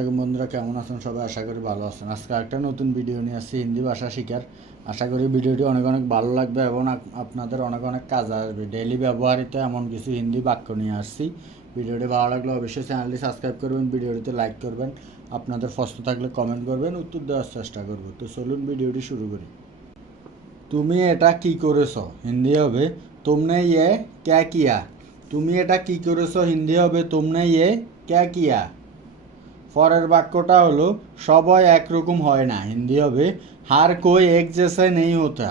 আলাইকুম বন্ধুরা, কেমন আছেন সবাই? আশা করি ভালো আছেন। আজকে একটা নতুন ভিডিও নিয়ে আসছি, হিন্দি ভাষা শিখার। আশা করি ভিডিওটি অনেক অনেক ভালো লাগবে এবং আপনাদের অনেক অনেক কাজ আসবে। ডেইলি ব্যবহারিত এমন কিছু হিন্দি বাক্য নিয়ে আসছি। ভিডিওটি ভালো লাগলে অবশ্যই চ্যানেলটি সাবস্ক্রাইব করবেন ভিডিওটিতে লাইক করবেন। আপনাদের প্রশ্ন থাকলে কমেন্ট করবেন, উত্তর দেওয়ার চেষ্টা করব। তো চলুন ভিডিওটি শুরু করি। তুমি এটা কি করেছ? হিন্দি হবে, তুমনে ইয়ে ক্যা কিয়া? তুমি এটা কি করেছ? হিন্দি হবে, তুমনে ইয়ে ক্যা কিয়া? পরের বাক্যটা হলো, সবাই একরকম হয় না, হিন্দি হবে, হার কই এক জেসা নেই হতা।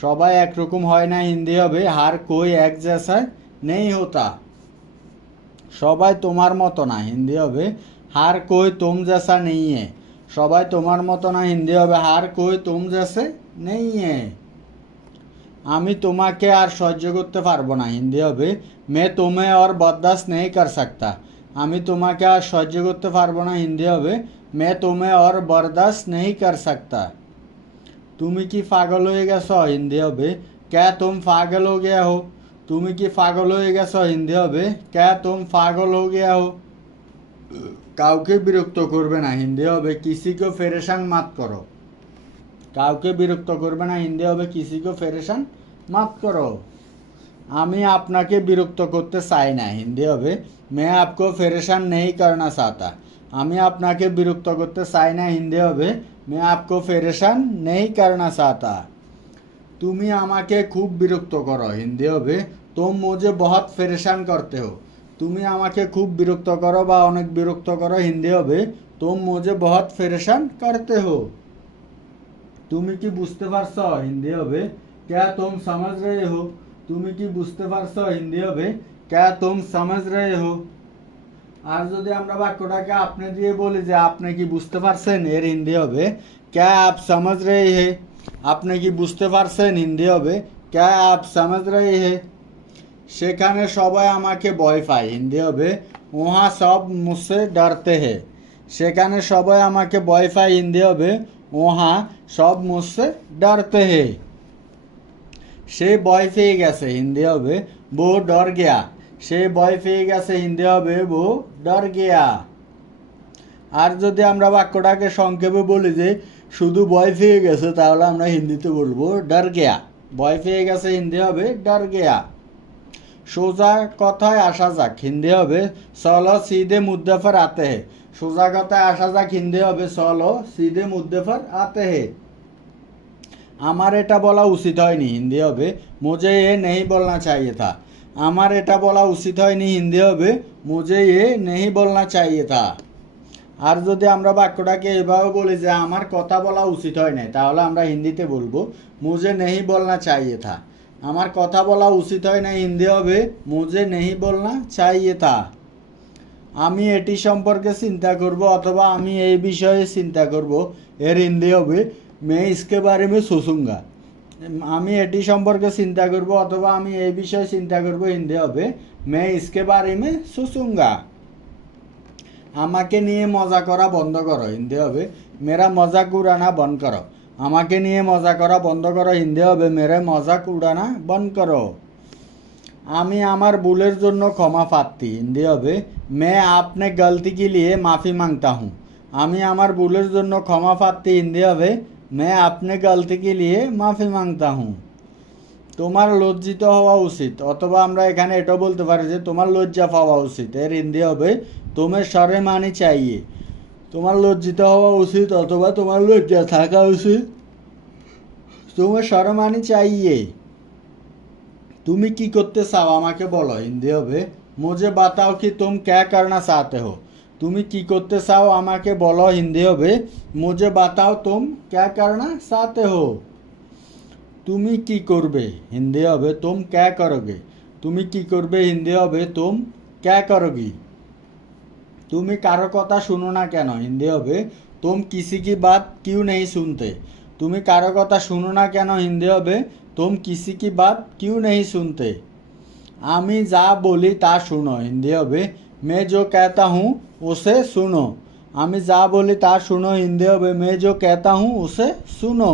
সবাই একরকম হয় না, হিন্দি হবে, হার কই এক জ্যাসায় নেই হতা। সবাই তোমার মতো না, হিন্দি হবে, হার কই তোম জেসা নেই এ সবাই তোমার মতো না, হিন্দি হবে, হার কই তোম জেসে নেই এ আমি তোমাকে আর সহ্য করতে পারব না, হিন্দি হবে, মে তোমে আর বদাস নেই কর সকতা। আমি তোমাকে আর সহ্য করতে পারব না, হিন্দি হবে। মে তোমে ওর বরদাস নেই কর সকতা। তুমি কি পাগল হয়ে গেছ, হিন্দি হবে। ক্যা তুম পাগল হো গিয়া হো? তুমি কি পাগল হয়ে গেছ, হিন্দি হবে। কে তুম পাগল হো গিয়া হো? কাউকে বিরক্ত করবে না, হিন্দি হবে। কিসিকে ফেরেশান মাত করো। কাউকে বিরক্ত করবে না, হিন্দি হবে। কিসিকে ফেরেশান মাত করো। আমি আপনাকে বিরক্ত করতে চাই না, হিন্দি হবে। মে আপকো ফেরেশান নেই করনা চাহতা। আমি আপনাকে বিরক্ত করতে চাই না, হিন্দি হবে। মে আপকো ফেরেশান নেই করনা চাহতা। তুমি আমাকে খুব বিরক্ত করো, হিন্দি হবে। তোম মুঝে বহুত ফেরেশান করতে হো। তুমি আমাকে খুব বিরক্ত করো বা অনেক বিরক্ত করো, হিন্দি হবে। তোম মুঝে বহুত ফেরেশান করতে হো। তুমি কি বুঝতে পারছ, হিন্দি হবে? ক্যা তুম সমাজ রহে হো? তুমি কি বুঝতে পারছ হিন্দি হবে? ক্যা তুম সমাজ রে হো? আর যদি আমরা বাক্যটাকে আপনি দিয়ে বলি যে আপনি কি বুঝতে পারছেন এর হিন্দি হবে? ক্যা আপ সমাজ রহে হে? আপনি কি বুঝতে পারছেন হিন্দি হবে? ক্যা আপ সমাজ রহে হে? সেখানে সবাই আমাকে ভয় পায় হিন্দি হবে। ওহা সব মুসে ডরতে হে। সেখানে সবাই আমাকে ভয় পায় হিন্দি হবে। ওহা সব মুসে ডরতে হে। সে বয় পেয়ে গেছে, হিন্দি হবে বো ডর গেয়া। সে বয় পেয়ে গেছে, হিন্দি হবে বো ডর গেয়া। আর যদি আমরা বাক্যটাকে সংক্ষেপে বলি যে, শুধু বয় পেয়ে গেছে, তাহলে আমরা হিন্দিতে বলব ডর গেয়া। বয় পেয়ে গেছে, হিন্দি হবে ডর গেয়া। সোজা কথায় আসা যাক, হিন্দি হবে চলো সিদে মুদ্দে ফর আতে হে সোজা কথায় আসা যাক, হিন্দি হবে চলো সিধে মুদ্দে আতে হে আমার এটা বলা উচিত হয়নি, হিন্দি হবে। মুঝে এ নেই বলনা চাইয়ে থা। আমার এটা বলা উচিত হয়নি, হিন্দি হবে। মুঝে এ নেই বলনা চাইয়ে থা। আর যদি আমরা বাক্যটাকে এভাবে বলি যে আমার কথা বলা উচিত হয় নাই তাহলে আমরা হিন্দিতে বলব, মুঝে নেই বলনা চাইয়ে থা। আমার কথা বলা উচিত হয় না হিন্দি হবে। মুঝে নেই বলনা চাইয়ে থা। আমি এটি সম্পর্কে চিন্তা করব, অথবা আমি এই বিষয়ে চিন্তা করব, এর হিন্দি হবে। মে ইসকে বারে মে সোচুঙ্গা আমি এটি সম্পর্কে চিন্তা করব অথবা আমি এই বিষয়ে চিন্তা করব হিন্দি হবে। মে ইসকে বারে মে সোচুঙ্গা আমাকে নিয়ে মজা করা বন্ধ করো, হিন্দি হবে। মেরা মজাক উড়ানা বন্ধ করো আমাকে নিয়ে মজা করা বন্ধ করো, হিন্দি হবে। মেরে মজাক উড়ানা বন্ধ করো আমি আমার ভুলের জন্য ক্ষমা প্রার্থী, হিন্দি হবে। মে আপনে গলতি কে লিয়ে মাফি মাংতা হুঁ আমি আমার ভুলের জন্য ক্ষমা প্রার্থী, হিন্দি হবে। মে আপনে গলতি কে লিয়ে মাফি মাংতা হুঁ তোমার লজ্জিত হওয়া উচিত অথবা আমরা এখানে এটাও বলতে পারি যে তোমার লজ্জা পাওয়া উচিত এর হিন্দি হবে তোমার স্বরে মানি চাইয়ে। তোমার লজ্জিত হওয়া উচিত অথবা তোমার লজ্জা থাকা উচিত। তোমার শরমানি চাইয়ে। তুমি কি করতে চাও আমাকে বলো। হিন্দি হবে মুঝে বাতাও কি তুম ক্যা করনা চাহতে হো? তুমি কি করতে চাও আমাকে বলো হিন্দি হবে। মুঝে বাতাও তুম, ক্যা করনা? চাহতে হো। তুমি কি করবে? হিন্দি হবে, তুম ক্যা করোগে? তুমি কি করবে? হিন্দি হবে, তুম ক্যা করোগি? তুমি কারও কথা শুনো না কেন? হিন্দি হবে, তুম কিসি কি বাত কিউ নেই শুনতে? তুমি কারও কথা শুনো না কেন? হিন্দি হবে, তুম কিসি কি বাত কিউ নেই শুনতে? আমি যা বলি তা শুনো। হিন্দি হবে মে जो कहता हूँ उसे सुनो আমি যা বলি তা শুনো হিন্দি হবে মে जो कहता हूँ उसे सुनो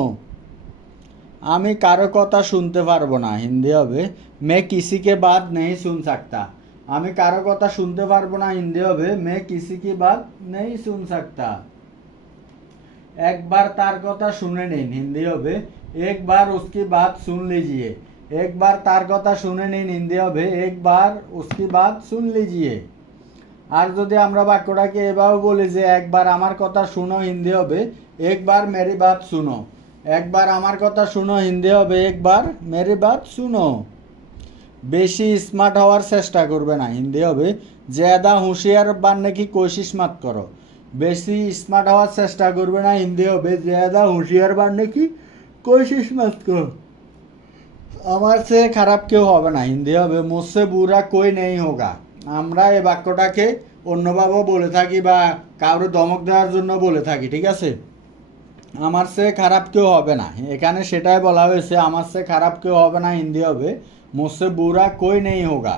আমি কারো কথা শুনতে পারবো না হিন্দি হবে মে কিসিকে বাদ নেই শুন सकता আমি কারো কথা শুনতে পারবো না হিন্দি হবে মে কিসি কি বাত নেই শুন सकता একবার তার কথা শুনে নিন হিন্দি হবে একবার उसकी बात सुन लीजिए একবার তার কথা শুনে নিন হিন্দি হবে একবার उसकी बात सुन लीजिए আর যদি আমরা বাক্যটাকে এভাবে বলি যে, একবার আমার কথা শুনো, হিন্দি হবে, একবার মেরি বাত শুনো। একবার আমার কথা শুনো, হিন্দি হবে, একবার মেরি বাত শুনো। বেশি স্মার্ট হওয়ার চেষ্টা করবে না, হিন্দি হবে জ্যাদা হুঁশিয়ার বাননে নাকি কোশিশ মাত করো। বেশি স্মার্ট হওয়ার চেষ্টা করবে না, হিন্দি হবে জ্যাদা হুঁশিয়ার বাননে কি কোশিশ মাত করো। আমার সে খারাপ কেউ হবে না, হিন্দি হবে মুসে বুড়া কই নেই হোগা? আমরা এই বাক্যটাকে অন্যভাবেও বলে থাকি বা কারও দমক দেওয়ার জন্য বলে থাকি, ঠিক আছে? আমার সে খারাপ কেউ হবে না। এখানে সেটাই বলা হয়েছে, আমার সে খারাপ কেউ হবে না, হিন্দি হবে। মুসে বুড়া কই নেই হোগা?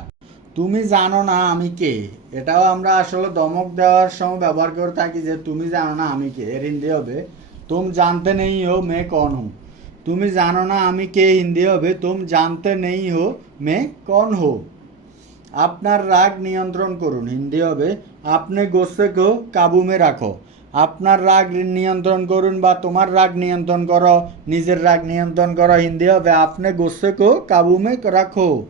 তুমি জানো না আমি কে? এটাও আমরা আসলে দমক দেওয়ার সময় ব্যবহার করে থাকি যে, তুমি জানো না আমি কে? এর হিন্দি হবে, তুম জানতে নেই হো মে কন হো তুমি জানো না আমি কে? হিন্দি হবে, তুম জানতে নেই হো মে কন হো। আপনার রাগ নিয়ন্ত্রণ করুন, হিন্দি হবে, আপনি গোসে কাবুমে রাখো। আপনার রাগ নিয়ন্ত্রণ করুন বা তোমার রাগ নিয়ন্ত্রণ করো, নিজের রাগ নিয়ন্ত্রণ করো, হিন্দি হবে, আপনি গোসে কাবুমে রাখো।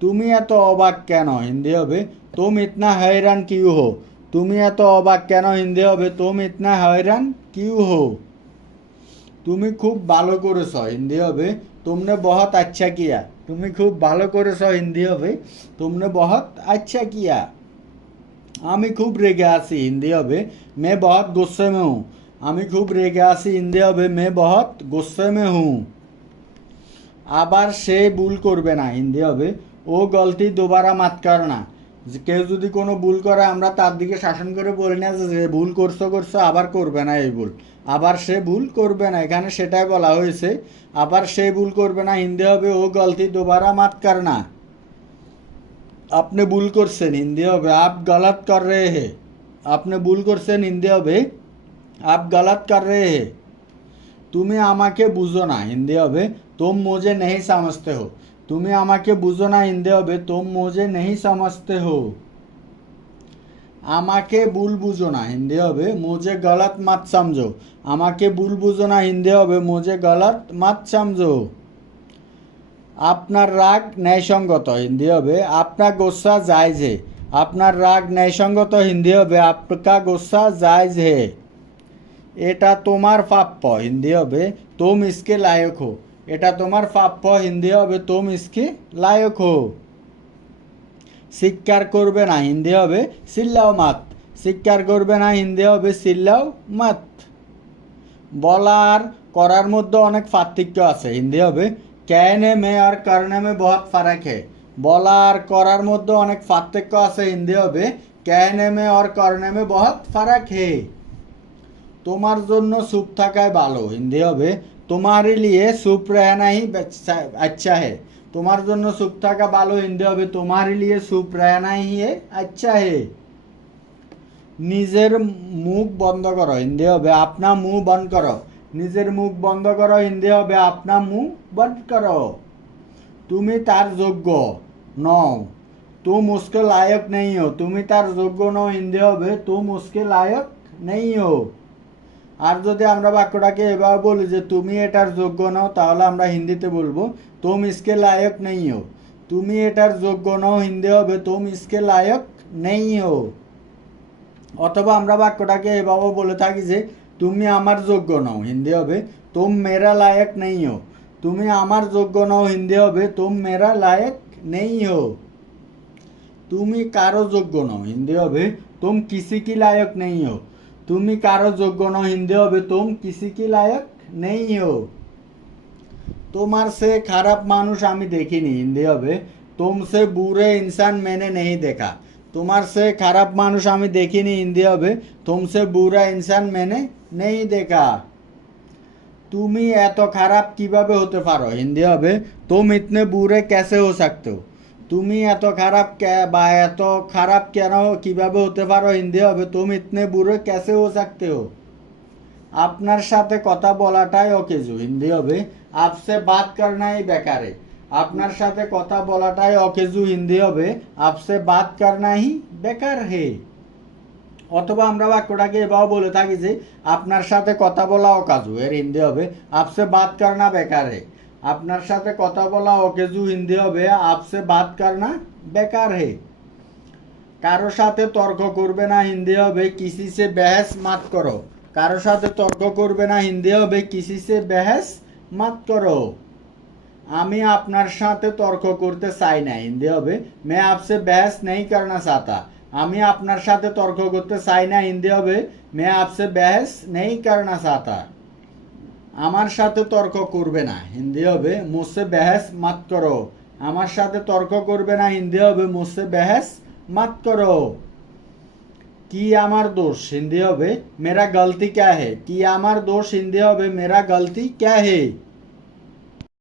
তুমি এত অবাক কেন, হিন্দি হবে, তুম ইতনা হয়রান কিউ হো? তুমি এত অবাক কেন, হিন্দি হবে, তুম ইতনা হয়রান কিউ হো? তুমি খুব ভালো করেছ, হিন্দি হবে, তুমনে বহুত আচ্ছা কিয়া। তুমি খুব ভালো করেছ হিন্দি হবে তুমনে বহুত আচ্ছা কিয়া। আমি খুব রেগে আছি হিন্দি হবে মে বহত গুসে মে হুঁ আমি খুব রেগে আছি হিন্দি হবে মে বহুত গুসে মে হুঁ আবার সে ভুল করবে না হিন্দি হবে ও গলতি দোবারা মাত করো না। কেউ যদি কোনো ভুল করে, আমরা তার দিকে শাসন করে বলি না যে ভুল করছ করছ, আবার করবে না এই ভুল। আবার সে ভুল করবে না। এখানে সেটাই বলা হয়েছে, আবার সে ভুল করবে না, হিন্দি হবে, ও গলতি দুবারা মাত কর না। আপনি ভুল করছেন, হিন্দি হবে, আপ গলত কর রে হে। আপনি ভুল করছেন, হিন্দি হবে, আপ গলত কর রে হে। তুমি আমাকে বুঝো না, হিন্দি হবে, তুম মোজে নেই সমঝতে হো। তুমি আমাকে বুঝো না, হিন্দি হবে, তুম মোজে নেই সমঝতে হো। আমাকে ভুল বুঝো না, হিন্দি হবে, মোজে গলত মাত সমঝো। আমাকে ভুল বুঝো না, হিন্দি হবে, মোজে গলত মাত সমঝো। আপনার রাগ ন্যায়সঙ্গত, হিন্দি হবে আপনার গোসা জায়জ হে। আপনার রাগ ন্যায়সঙ্গত, হিন্দি হবে, আপকা গোসা জায়জ হে। এটা তোমার প্রাপ্য, হিন্দি হবে, তোম ইসকে লায়ক হো। এটা তোমার প্রাপ্য, হিন্দি হবে, তুম ইসকে লায়ক হো। শিক্ষার করবে না, হিন্দি হবে সিল্লাও মাত। শিক্ষার করবে না, হিন্দি হবে সিল্লাও মাত। বলার, করার মধ্যে অনেক পার্থক্য আছে। হিন্দি হবে ক্যানে মে আর কারণে মে বহুত ফারাক হে বলার, করার মধ্যে অনেক পার্থক্য আছে। হিন্দি হবে ক্যানে মে আর কারণে মে বহুত ফারাক হে তোমার জন্য সুপ থাকায় ভালো। হিন্দি হবে তোমার লিয়ে সুপ রেহনা আচ্ছা হে। তোমার জন্য সুপ থাকা ভালো, হিন্দি হবে। তোমার লিয়ে সুপ রেহনা হিয়ে আচ্ছা হে। নিজের মুখ বন্ধ করো, হিন্দি হবে। আপনার মুখ বন্ধ করো। নিজের মুখ বন্ধ করো, হিন্দি হবে। আপনা মুখ বন্ধ করো। তুমি তার যোগ্য ন তুম উসকে লায়ক নেই হো তুমি তার যোগ্য ন হিন্দি হবে। তুম উসকে লায়ক নেই হো আর যদি আমরা বাক্যটাকে এভাবে বলি যে তুমি এটার যোগ্য নও, তাহলে আমরা হিন্দিতে বলব, তুম ইসকে লায়ক নেই হো। তুমি এটার যোগ্য নও, হিন্দি হবে, তুম ইসকে লায়ক নেই হো। অথবা আমরা বাক্যটাকে এভাবে বলে থাকি যে, তুমি আমার যোগ্য নও, হিন্দি হবে, তুম মেরা লায়ক নেই হো। তুমি আমার যোগ্য নও, হিন্দি হবে, তুম মেরা লায়ক নেই হো। তুমি কারও যোগ্য নও, হিন্দি হবে, তুম কিসি কি লায়ক নেই হো? তুমি কারও যোগ্য ন হিন্দি হবে, তুম কিসি কি লায়ক নেই হো তোমার সে খারাপ মানুষ আমি দেখিনি, হিন্দি হবে। তোম সে বুড়ে ইনসান মেনে নেই দেখা। তোমার সে খারাপ মানুষ আমি দেখিনি, হিন্দি হবে। তোমসে বুড়া ইনসান মেনে নেই দেখা। তুমি এত খারাপ কীভাবে হতে পারো, হিন্দি হবে? তুম ইতনে বুড়ে ক্যাসে হো সকতে? তুমি এত খারাপ বা এত খারাপ কেন? কীভাবে হতে পারো হিন্দি হবে? তুমি ইতনে বুড়ো ক্যাসে হো থাকতে হো? আপনার সাথে কথা বলাটাই অকেজু হিন্দি হবে। আপসে বাদ করনাই বেকারে। আপনার সাথে কথা বলাটাই অকেজু হিন্দি হবে। আপসে বাদ করনাই বেকার হে। অথবা আমরা বাক্যটাকে এভাবে বলে থাকি যে, আপনার সাথে কথা বলা অকাজু এর হিন্দি হবে। আপসে বাদ করনা বেকার। হে আপনার সাথে কথা বলা অকেজু হিন্দি হবে আপসে বাত করনা বেকার হে। কারও সাথে তর্ক করবে না, হিন্দি হবে, কিসি সে বেহেস মাত করো। কারও সাথে তর্ক করবে না, হিন্দি হবে, কিসি সে বেহেস মাত করো। আমি আপনার সাথে তর্ক করতে চাই না, হিন্দি হবে, মে আপসে বেহেস নেই করনা চাহতা আমি আপনার সাথে তর্ক করতে চাই না, হিন্দি হবে, মে আপসে বেহেস নেই করনা চাহতা আমার সাথে তর্ক করবে না, হিন্দি হবে মোসে বেহেস মাত করো। আমার সাথে তর্ক করবে না, হিন্দি হবে মোসে বেহেস মাত করো। কি আমার দোষ, হিন্দি হবে মেরা গলতি ক্যা হে? কি আমার দোষ, হিন্দি হবে মেরা গলতি ক্যা হে?